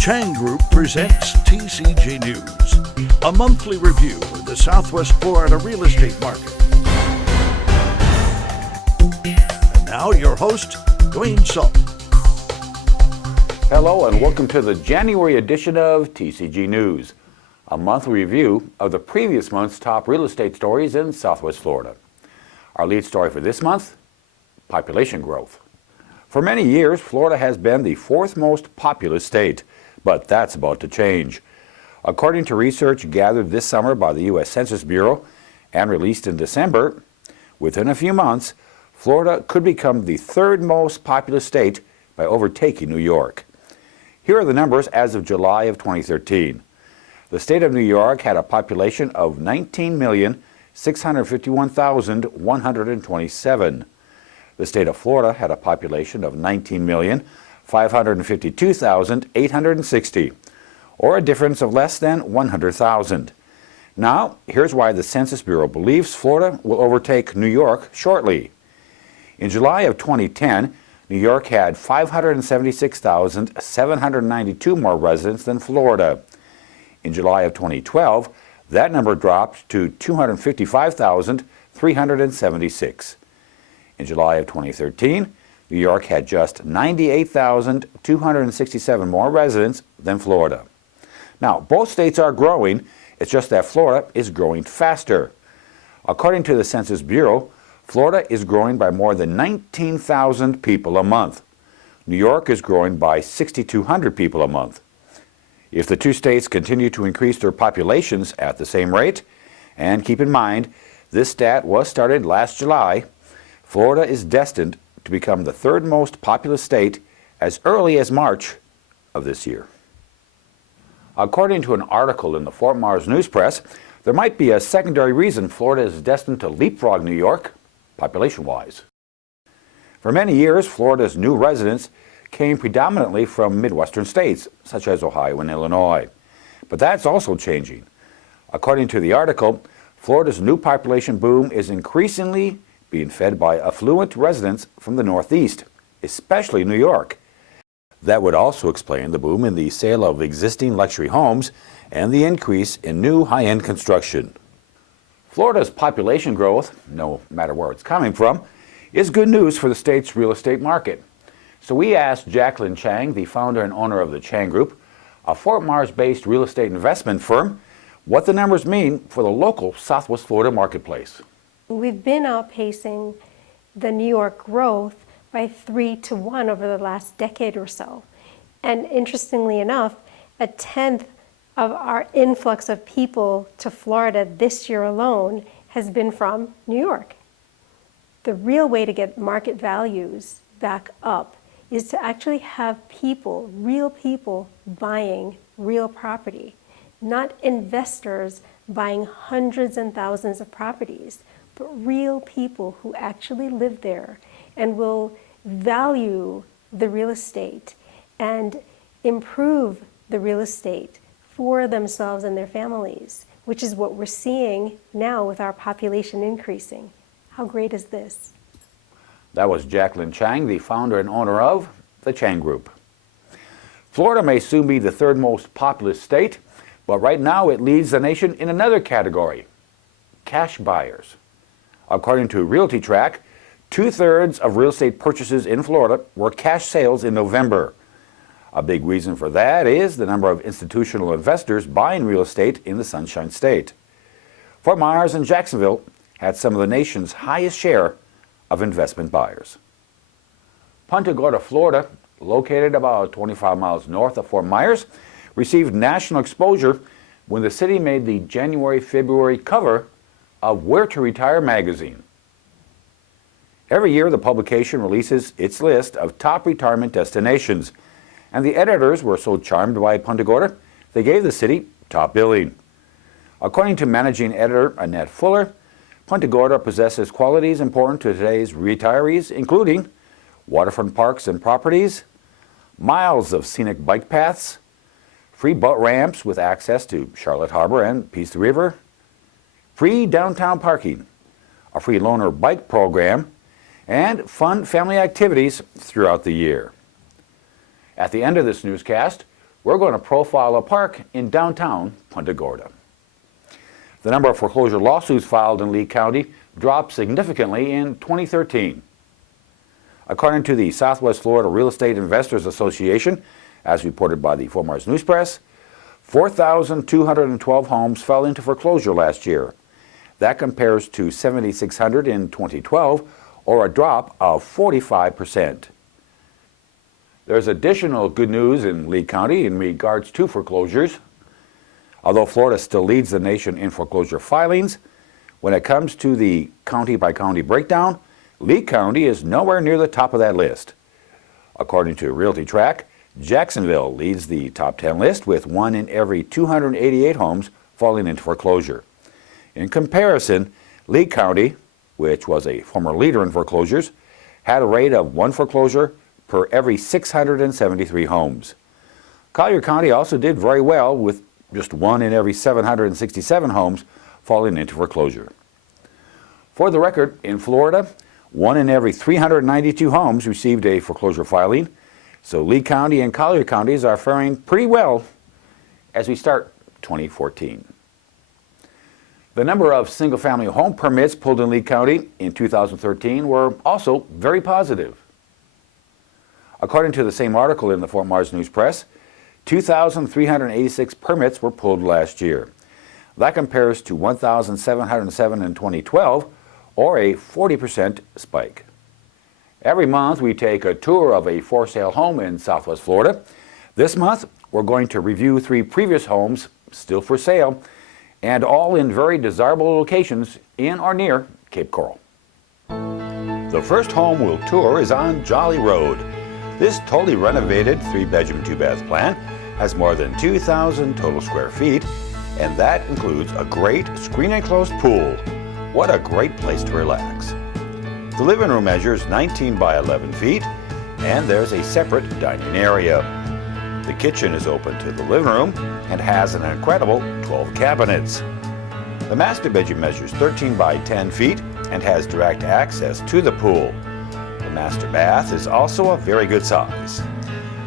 Chang Group presents TCG News, a monthly review of the Southwest Florida real estate market. And now your host, Dwayne Sultan. Hello and welcome to the January edition of TCG News, a monthly review of the previous month's top real estate stories in Southwest Florida. Our lead story for this month, population growth. For many years, Florida has been the fourth most populous state, but that's about to change. According to research gathered this summer by the U.S. Census Bureau and released in December, within a few months, Florida could become the third most populous state by overtaking New York. Here are the numbers as of July of 2013. The state of New York had a population of 19,651,127. The state of Florida had a population of 19,552,860, or a difference of less than 100,000. Now, here's why the Census Bureau believes Florida will overtake New York shortly. In July of 2010, New York had 576,792 more residents than Florida. In July of 2012, that number dropped to 255,376. In July of 2013, New York had just 98,267 more residents than Florida. Now, both states are growing, it's just that Florida is growing faster. According to the Census Bureau, Florida is growing by more than 19,000 people a month. New York is growing by 6,200 people a month. If the two states continue to increase their populations at the same rate, and keep in mind, this stat was started last July, Florida is destined to become the third most populous state as early as March of this year. According to an article in the Fort Myers News Press, there might be a secondary reason Florida is destined to leapfrog New York, population-wise. For many years, Florida's new residents came predominantly from Midwestern states, such as Ohio and Illinois. But that's also changing. According to the article, Florida's new population boom is increasingly being fed by affluent residents from the Northeast, especially New York. That would also explain the boom in the sale of existing luxury homes and the increase in new high-end construction. Florida's population growth, no matter where it's coming from, is good news for the state's real estate market. So we asked Jacqueline Chang, the founder and owner of the Chang Group, a Fort Myers-based real estate investment firm, what the numbers mean for the local Southwest Florida marketplace. We've been outpacing the New York growth by 3-1 over the last decade or so. And interestingly enough, a tenth of our influx of people to Florida this year alone has been from New York. The real way to get market values back up is to actually have people, real people, buying real property, not investors buying hundreds and thousands of properties, but real people who actually live there and will value the real estate and improve the real estate for themselves and their families, which is what we're seeing now with our population increasing. How great is this? That was Jacqueline Chang, the founder and owner of the Chang Group. Florida may soon be the third most populous state, but right now it leads the nation in another category, cash buyers. According to Realty Track, 2/3 of real estate purchases in Florida were cash sales in November. A big reason for that is the number of institutional investors buying real estate in the Sunshine State. Fort Myers and Jacksonville had some of the nation's highest share of investment buyers. Punta Gorda, Florida, located about 25 miles north of Fort Myers, received national exposure when the city made the January-February cover of Where to Retire magazine. Every year, the publication releases its list of top retirement destinations, and the editors were so charmed by Punta Gorda, they gave the city top billing. According to managing editor Annette Fuller, Punta Gorda possesses qualities important to today's retirees, including waterfront parks and properties, miles of scenic bike paths, free boat ramps with access to Charlotte Harbor and Peace River, free downtown parking, a free loaner bike program, and fun family activities throughout the year. At the end of this newscast, we're going to profile a park in downtown Punta Gorda. The number of foreclosure lawsuits filed in Lee County dropped significantly in 2013. According to the Southwest Florida Real Estate Investors Association, as reported by the Fort Myers News Press, 4,212 homes fell into foreclosure last year. That compares to 7,600 in 2012, or a drop of 45%. There's additional good news in Lee County in regards to foreclosures. Although Florida still leads the nation in foreclosure filings, when it comes to the county-by-county breakdown, Lee County is nowhere near the top of that list. According to Realty Track, Jacksonville leads the top 10 list with 1 in every 288 homes falling into foreclosure. In comparison, Lee County, which was a former leader in foreclosures, had a rate of 1 foreclosure per every 673 homes. Collier County also did very well with just 1 in every 767 homes falling into foreclosure. For the record, in Florida, 1 in every 392 homes received a foreclosure filing, so Lee County and Collier counties are faring pretty well as we start 2014. The number of single-family home permits pulled in Lee County in 2013 were also very positive. According to the same article in the Fort Myers News Press, 2,386 permits were pulled last year. That compares to 1,707 in 2012, or a 40% spike. Every month we take a tour of a for-sale home in Southwest Florida. This month we're going to review 3 previous homes still for sale, and all in very desirable locations in or near Cape Coral. The first home we'll tour is on Jolly Road. This totally renovated 3-bedroom, 2-bath plan has more than 2,000 total square feet, and that includes a great screen-enclosed pool. What a great place to relax. The living room measures 19 by 11 feet, and there's a separate dining area. The kitchen is open to the living room and has an incredible 12 cabinets. The master bedroom measures 13 by 10 feet and has direct access to the pool. The master bath is also a very good size.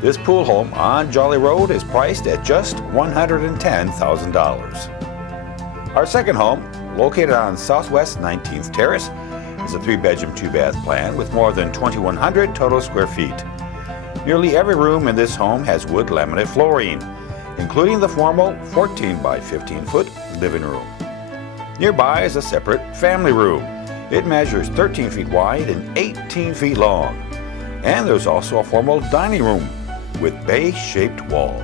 This pool home on Jolly Road is priced at just $110,000. Our second home, located on Southwest 19th Terrace, is a 3-bedroom, 2-bath plan with more than 2,100 total square feet. Nearly every room in this home has wood laminate flooring, including the formal 14 by 15 foot living room. Nearby is a separate family room. It measures 13 feet wide and 18 feet long. And there's also a formal dining room with bay-shaped wall.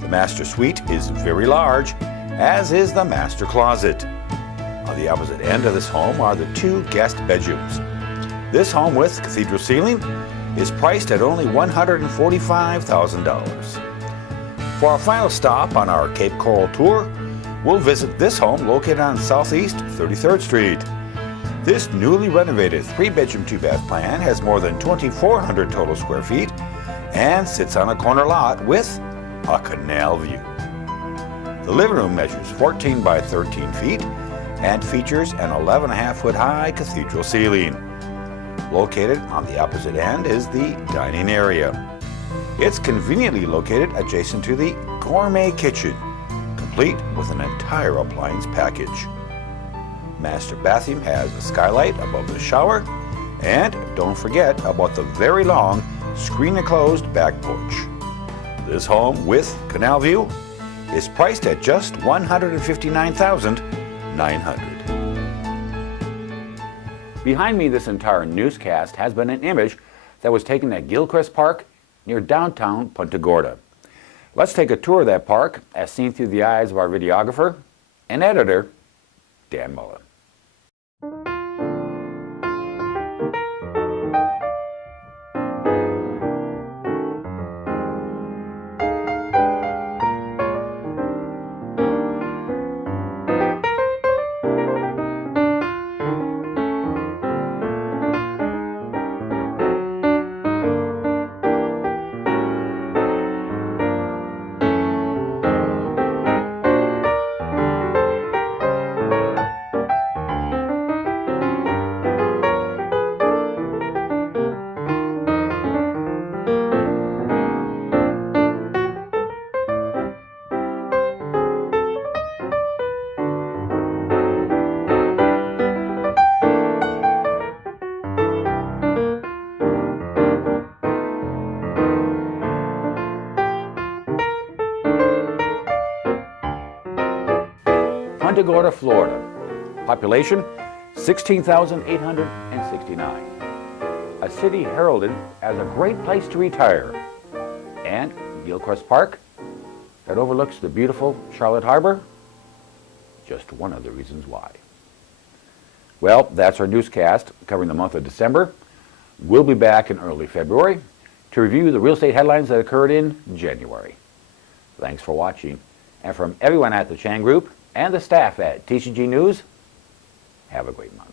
The master suite is very large, as is the master closet. On the opposite end of this home are the 2 guest bedrooms. This home with cathedral ceiling is priced at only $145,000. For our final stop on our Cape Coral tour, we'll visit this home located on Southeast 33rd Street. This newly renovated 3-bedroom, 2-bath plan has more than 2,400 total square feet and sits on a corner lot with a canal view. The living room measures 14 by 13 feet and features an 11.5-foot high cathedral ceiling. Located on the opposite end is the dining area. It's conveniently located adjacent to the gourmet kitchen, complete with an entire appliance package. Master bathroom has a skylight above the shower, and don't forget about the very long screen-enclosed back porch. This home with canal view is priced at just $159,900. Behind me this entire newscast has been an image that was taken at Gilchrist Park near downtown Punta Gorda. Let's take a tour of that park as seen through the eyes of our videographer and editor, Dan Mullen. Punta Gorda, Florida. Population, 16,869. A city heralded as a great place to retire. And Gilchrist Park, that overlooks the beautiful Charlotte Harbor, just one of the reasons why. Well, that's our newscast covering the month of December. We'll be back in early February to review the real estate headlines that occurred in January. Thanks for watching. And from everyone at the Chang Group and the staff at TCG News, have a great month.